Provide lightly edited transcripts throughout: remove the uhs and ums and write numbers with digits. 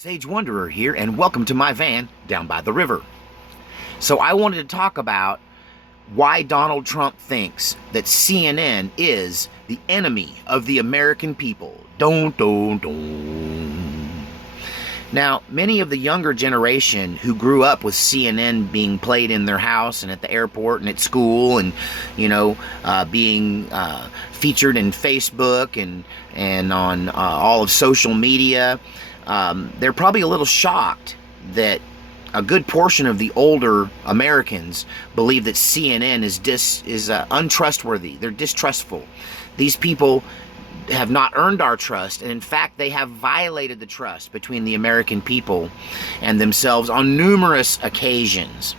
Sage Wanderer here, and welcome to my van down by the river. So I wanted to talk about why Donald Trump thinks that CNN is the enemy of the American people. Don, don, don. Now, many of the younger generation who grew up with CNN being played in their house and at the airport and at school and, being featured in Facebook and on all of social media, they're probably a little shocked that a good portion of the older Americans believe that CNN is untrustworthy. They're distrustful. These people have not earned our trust, and in fact, they have violated the trust between the American people and themselves on numerous occasions.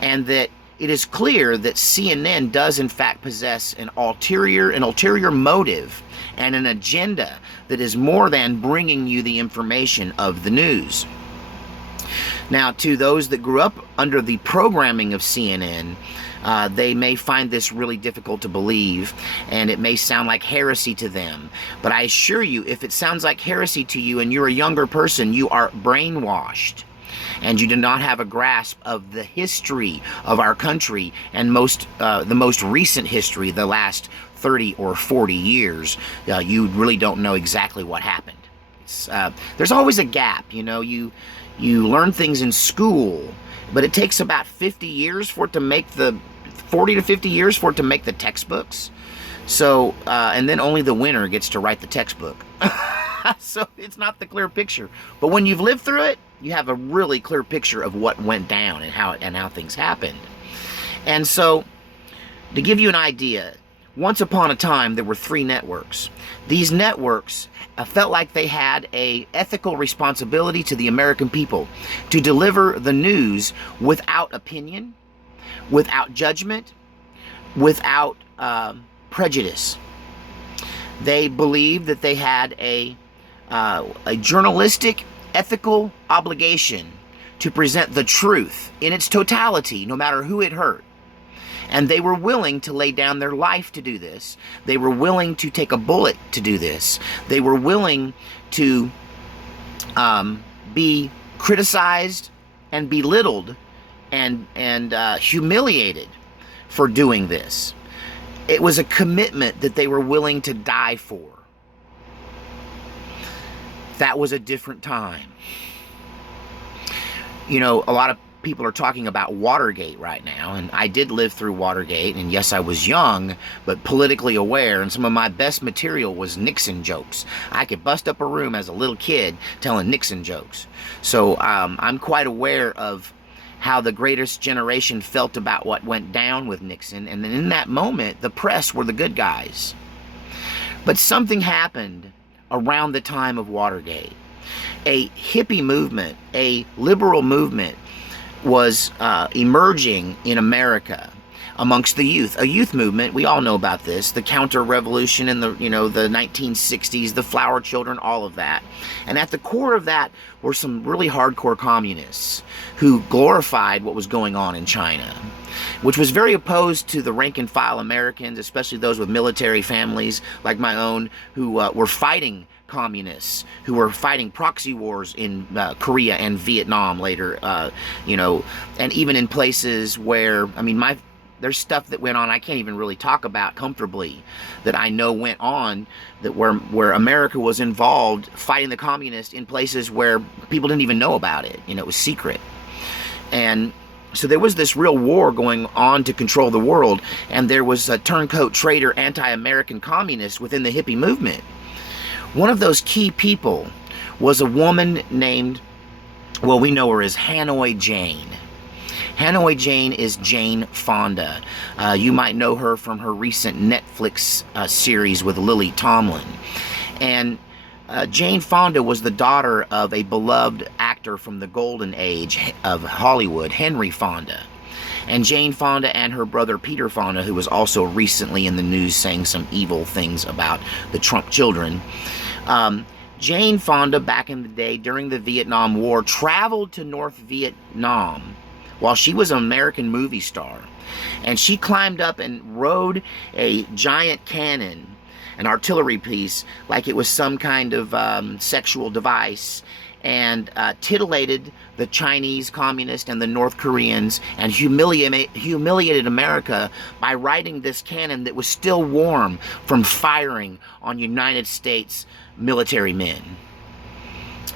And that it is clear that CNN does in fact possess an ulterior motive and an agenda that is more than bringing you the information of the news. Now, to those that grew up under the programming of CNN, they may find this really difficult to believe, and it may sound like heresy to them. But I assure you, if it sounds like heresy to you and you're a younger person, you are brainwashed, and you do not have a grasp of the history of our country and the most recent history, the last 30 or 40 years. You really don't know exactly what happened. There's always a gap. You learn things in school, but it takes about 50 years for it to make 40 to 50 years for it to make the textbooks. So, and then only the winner gets to write the textbook. So it's not the clear picture. But when you've lived through it, you have a really clear picture of what went down and how things happened. And so, to give you an idea, once upon a time there were 3 networks. These networks felt like they had an ethical responsibility to the American people to deliver the news without opinion, without judgment, without prejudice. They believed that they had a journalistic, ethical obligation to present the truth in its totality, no matter who it hurt. And they were willing to lay down their life to do this. They were willing to take a bullet to do this. They were willing to be criticized and belittled and humiliated for doing this. It was a commitment that they were willing to die for. That was a different time. A lot of people are talking about Watergate right now, and I did live through Watergate, and yes, I was young, but politically aware, and some of my best material was Nixon jokes. I could bust up a room as a little kid telling Nixon jokes. So I'm quite aware of how the greatest generation felt about what went down with Nixon, and then in that moment, the press were the good guys. But something happened around the time of Watergate. A hippie movement, a liberal movement, was emerging in America amongst the youth. A youth movement, we all know about this, the counter-revolution in the 1960s, the flower children, all of that. And at the core of that were some really hardcore communists who glorified what was going on in China, which was very opposed to the rank-and-file Americans, especially those with military families like my own, who were fighting communists, who were fighting proxy wars in Korea and Vietnam later, and even in places where, there's stuff that went on I can't even really talk about comfortably that I know went on, that where America was involved fighting the communists in places where people didn't even know about it. It was secret. And so there was this real war going on to control the world, and there was a turncoat traitor anti-American communist within the hippie movement. One of those key people was a woman named, well, we know her as Hanoi Jane. Hanoi Jane is Jane Fonda. You might know her from her recent Netflix series with Lily Tomlin. And Jane Fonda was the daughter of a beloved actor from the golden age of Hollywood, Henry Fonda. And Jane Fonda and her brother Peter Fonda, who was also recently in the news saying some evil things about the Trump children. Jane Fonda, back in the day during the Vietnam War, traveled to North Vietnam while she was an American movie star. And she climbed up and rode a giant cannon, an artillery piece, like it was some kind of sexual device, and titillated the Chinese communists and the North Koreans and humiliated America by writing this cannon that was still warm from firing on United States military men.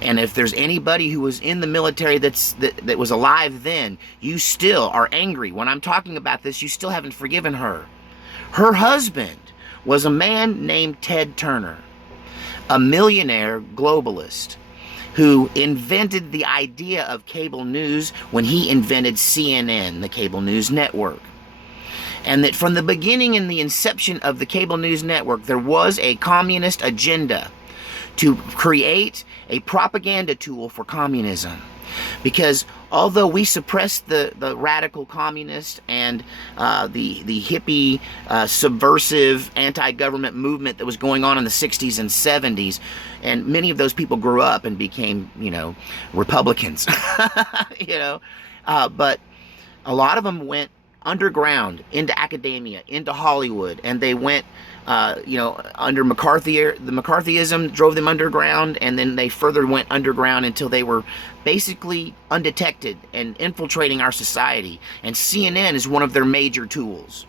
And if there's anybody who was in the military that was alive then, you still are angry. When I'm talking about this, you still haven't forgiven her. Her husband was a man named Ted Turner, a millionaire globalist who invented the idea of cable news when he invented CNN, the cable news network. And that from the beginning, in the inception of the cable news network, there was a communist agenda to create a propaganda tool for communism. Because although we suppressed the radical communist and the hippie subversive anti-government movement that was going on in the 60s and 70s, and many of those people grew up and became, Republicans, but a lot of them went underground into academia, into Hollywood, and they went under the McCarthyism drove them underground, and then they further went underground until they were basically undetected and infiltrating our society. And CNN is one of their major tools.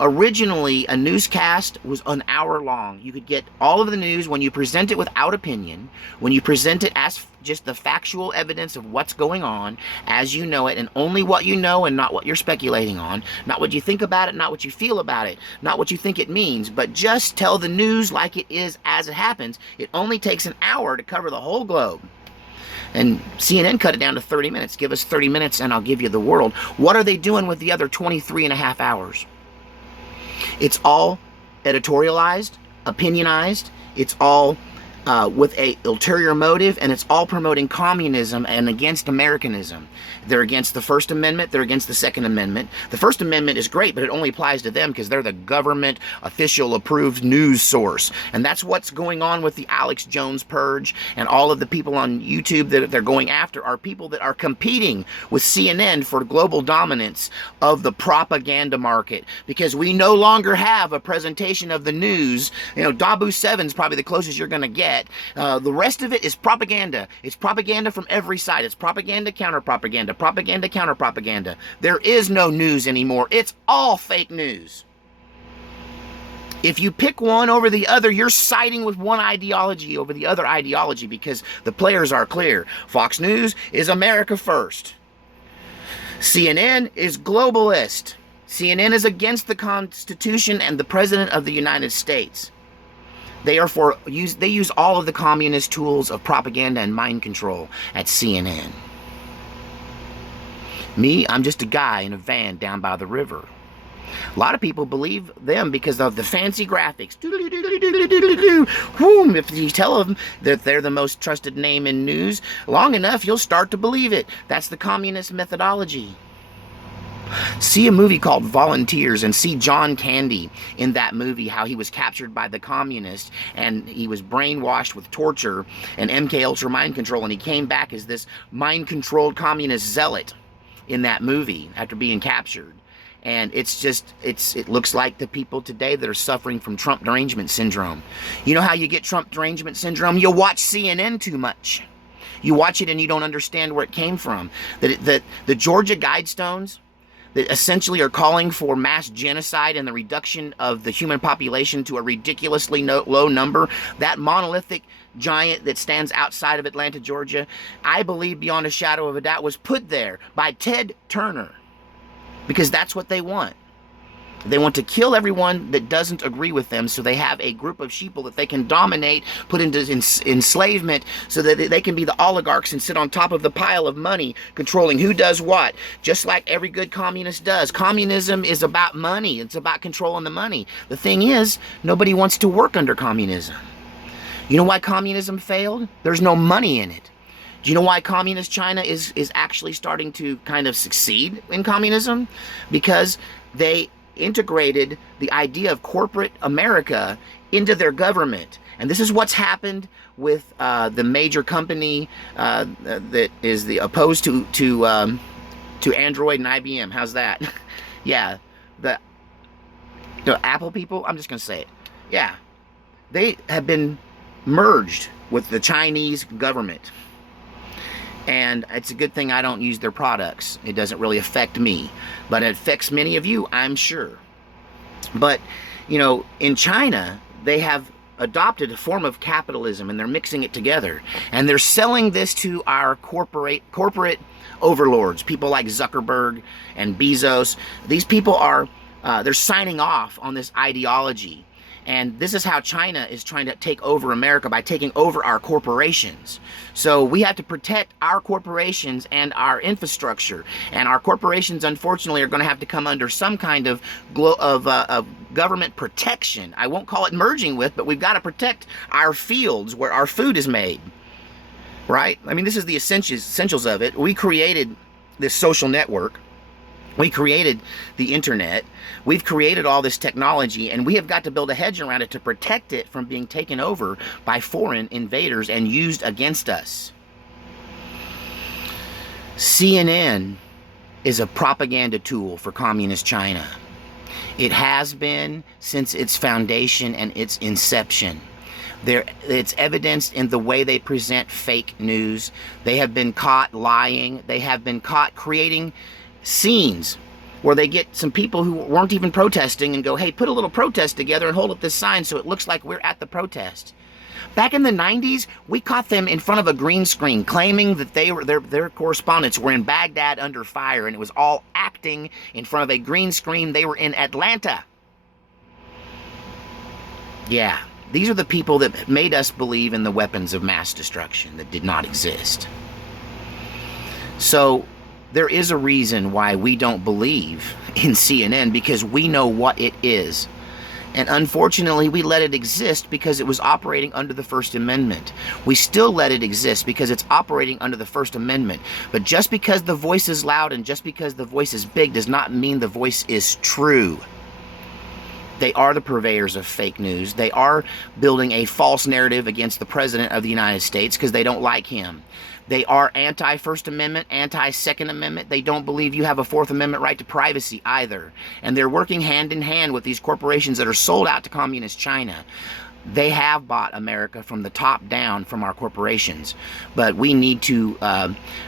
Originally a newscast was an hour long. You could get all of the news when you present it without opinion, when you present it as just the factual evidence of what's going on as you know it, and only what you know and not what you're speculating on, not what you think about it, not what you feel about it, not what you think it means, but just tell the news like it is as it happens. It only takes an hour to cover the whole globe. And CNN cut it down to 30 minutes. Give us 30 minutes and I'll give you the world. What are they doing with the other 23 and a half hours? It's all editorialized, opinionized. It's all with a ulterior motive, and it's all promoting communism and against Americanism. They're against the First Amendment. They're against the Second Amendment. The First Amendment is great, but it only applies to them because they're the government official approved news source. And that's what's going on with the Alex Jones purge, and all of the people on YouTube that they're going after are people that are competing with CNN for global dominance of the propaganda market, because we no longer have a presentation of the news. Dabu 7 is probably the closest you're going to get. The rest of it is propaganda. It's propaganda from every side. It's propaganda, counter-propaganda, propaganda, counter-propaganda. There is no news anymore. It's all fake news. If you pick one over the other, you're siding with one ideology over the other ideology, because the players are clear. Fox News is America first. CNN is globalist. CNN is against the Constitution and the President of the United States. They use all of the communist tools of propaganda and mind control at CNN. Me, I'm just a guy in a van down by the river. A lot of people believe them because of the fancy graphics. If you tell them that they're the most trusted name in news, long enough you'll start to believe it. That's the communist methodology. See a movie called Volunteers and see John Candy in that movie, how he was captured by the communists and he was brainwashed with torture and MK Ultra mind control, and he came back as this mind-controlled communist zealot in that movie after being captured. And it looks like the people today that are suffering from Trump derangement syndrome. You know how you get Trump derangement syndrome? You watch CNN too much. You watch it and you don't understand where it came from. That the Georgia Guidestones that essentially are calling for mass genocide and the reduction of the human population to a ridiculously low number, that monolithic giant that stands outside of Atlanta, Georgia, I believe beyond a shadow of a doubt was put there by Ted Turner, because that's what they want. They want to kill everyone that doesn't agree with them, so they have a group of sheeple that they can dominate, put into enslavement, so that they can be the oligarchs and sit on top of the pile of money, controlling who does what, just like every good communist does. Communism is about money. It's about controlling the money. The thing is, nobody wants to work under communism. You know why communism failed? There's no money in it. Do you know why communist China is actually starting to kind of succeed in communism? Because they integrated the idea of corporate America into their government. And this is what's happened with the major company that is opposed to Android and IBM. How's that? Yeah, the Apple people, I'm just going to say it. Yeah, they have been merged with the Chinese government. And it's a good thing I don't use their products. It doesn't really affect me, but it affects many of you, I'm sure. But, you know, in China, they have adopted a form of capitalism, and they're mixing it together. And they're selling this to our corporate overlords, people like Zuckerberg and Bezos. These people are, they're signing off on this ideology. And this is how China is trying to take over America, by taking over our corporations. So we have to protect our corporations and our infrastructure. And our corporations, unfortunately, are going to have to come under some kind of government protection. I won't call it merging with, but we've got to protect our fields where our food is made. Right? I mean, this is the essentials of it. We created this social network. We created the internet. We've created all this technology, and we have got to build a hedge around it to protect it from being taken over by foreign invaders and used against us. CNN is a propaganda tool for communist China. It has been since its foundation and its inception. It's evidenced in the way they present fake news. They have been caught lying. They have been caught creating scenes where they get some people who weren't even protesting and go, hey, put a little protest together and hold up this sign so it looks like we're at the protest. Back in the 90s, we caught them in front of a green screen claiming that they were their correspondents were in Baghdad under fire, and it was all acting in front of a green screen. They were in Atlanta. Yeah, these are the people that made us believe in the weapons of mass destruction that did not exist. So there is a reason why we don't believe in CNN, because we know what it is. And unfortunately, we let it exist because it was operating under the First Amendment. We still let it exist because it's operating under the First Amendment. But just because the voice is loud and just because the voice is big does not mean the voice is true. They are the purveyors of fake news. They are building a false narrative against the President of the United States because they don't like him. They are anti-First Amendment, anti-Second Amendment. They don't believe you have a Fourth Amendment right to privacy either. And they're working hand in hand with these corporations that are sold out to communist China. They have bought America from the top down from our corporations. But we need to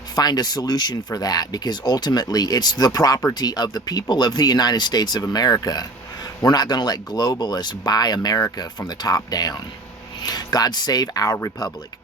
find a solution for that, because ultimately it's the property of the people of the United States of America. We're not going to let globalists buy America from the top down. God save our republic.